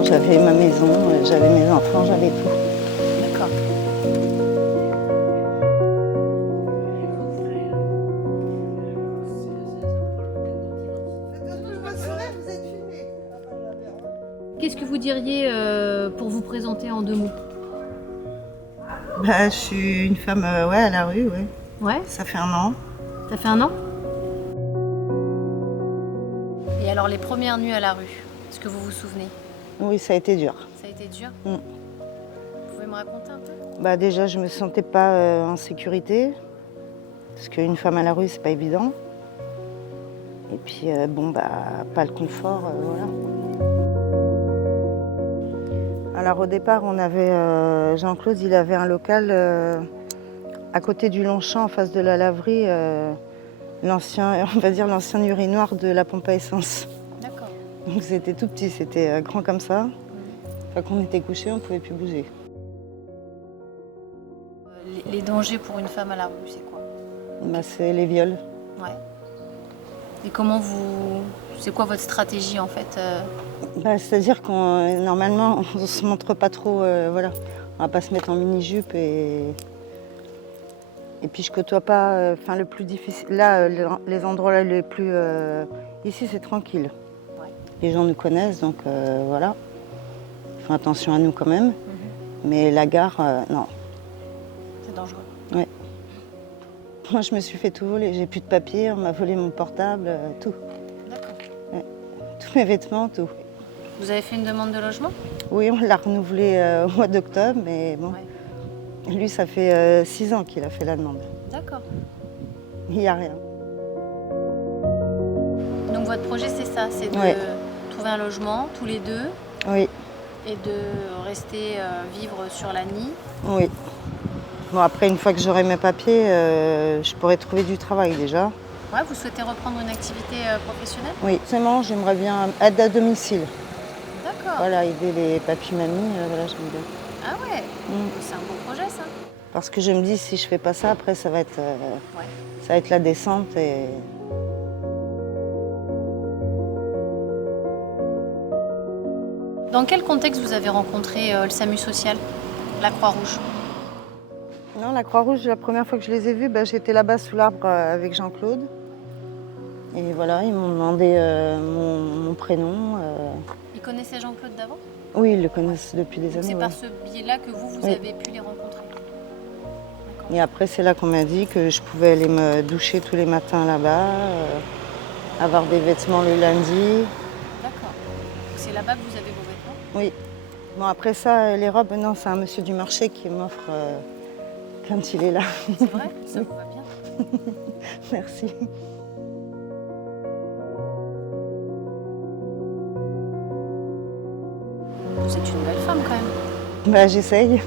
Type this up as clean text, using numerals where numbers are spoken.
bien, j'avais ma maison, j'avais mes enfants, j'avais tout. D'accord. Qu'est-ce que vous diriez pour vous présenter en 2 mots? Bah, je suis une femme ouais, à la rue, ouais. Ouais, Ça fait 1 an. ça fait 1 an? Et alors les premières nuits à la rue, est-ce que vous vous souvenez? Oui, ça a été dur. Ça a été dur? Mm. Vous pouvez me raconter un peu? Bah, déjà, je me sentais pas en sécurité. Parce qu'une femme à la rue, c'est pas évident. Et puis, bon, bah, pas le confort, voilà. Alors, au départ, on avait Jean-Claude, il avait un local à côté du Longchamp, en face de la laverie, l'ancien, on va dire l'ancien urinoir de la pompe à essence. D'accord. Donc, c'était tout petit, c'était grand comme ça. Enfin, quand on était couché, on ne pouvait plus bouger. Les dangers pour une femme à la rue, c'est quoi? Bah, c'est les viols. Ouais. Et comment vous... C'est quoi votre stratégie en fait? Bah, c'est-à-dire qu'on normalement, on ne se montre pas trop, voilà. On va pas se mettre en mini-jupe et puis je côtoie pas, enfin le plus difficile. Là, les endroits là, les plus... ici, c'est tranquille. Ouais. Les gens nous connaissent, donc voilà. Ils font attention à nous quand même. Mais la gare, non. C'est dangereux. Ouais. Moi, je me suis fait tout voler. J'ai plus de papier, on m'a volé mon portable, tout. D'accord. Ouais. Tous mes vêtements, tout. Vous avez fait une demande de logement? Oui, on l'a renouvelé au mois d'octobre, mais bon. Ouais. Lui, ça fait 6 ans qu'il a fait la demande. D'accord. Il n'y a rien. Donc votre projet c'est ça, c'est de Ouais. trouver un logement tous les deux Oui, et de rester vivre sur la Nîmes. oui. Bon, après, une fois que j'aurai mes papiers, je pourrai trouver du travail déjà. Ouais, vous souhaitez reprendre une activité professionnelle? Oui, seulement, j'aimerais bien aide à domicile. D'accord. Voilà, aider les papis-mamies, voilà, j'aime bien. Ah ouais, Mm. c'est un beau projet ça. Parce que je me dis, si je fais pas ça, après, ça va être Ouais. la descente. Et... Dans quel contexte vous avez rencontré le SAMU social, la Croix-Rouge? Non, la Croix-Rouge, la première fois que je les ai vus, bah, j'étais là-bas sous l'arbre avec Jean-Claude. Et voilà, ils m'ont demandé mon prénom. Ils connaissaient Jean-Claude d'avant? Oui, ils le connaissent depuis des Donc années. c'est Ouais. par ce biais-là que vous Oui. avez pu les rencontrer. D'accord. Et après, c'est là qu'on m'a dit que je pouvais aller me doucher tous les matins là-bas, avoir des vêtements le lundi. D'accord. Donc c'est là-bas que vous avez vos vêtements? Oui. Bon, après ça, les robes, non, c'est un monsieur du marché qui m'offre quand il est là. C'est vrai? Ça vous va bien? Merci. Vous êtes une belle femme quand même. Bah, j'essaye.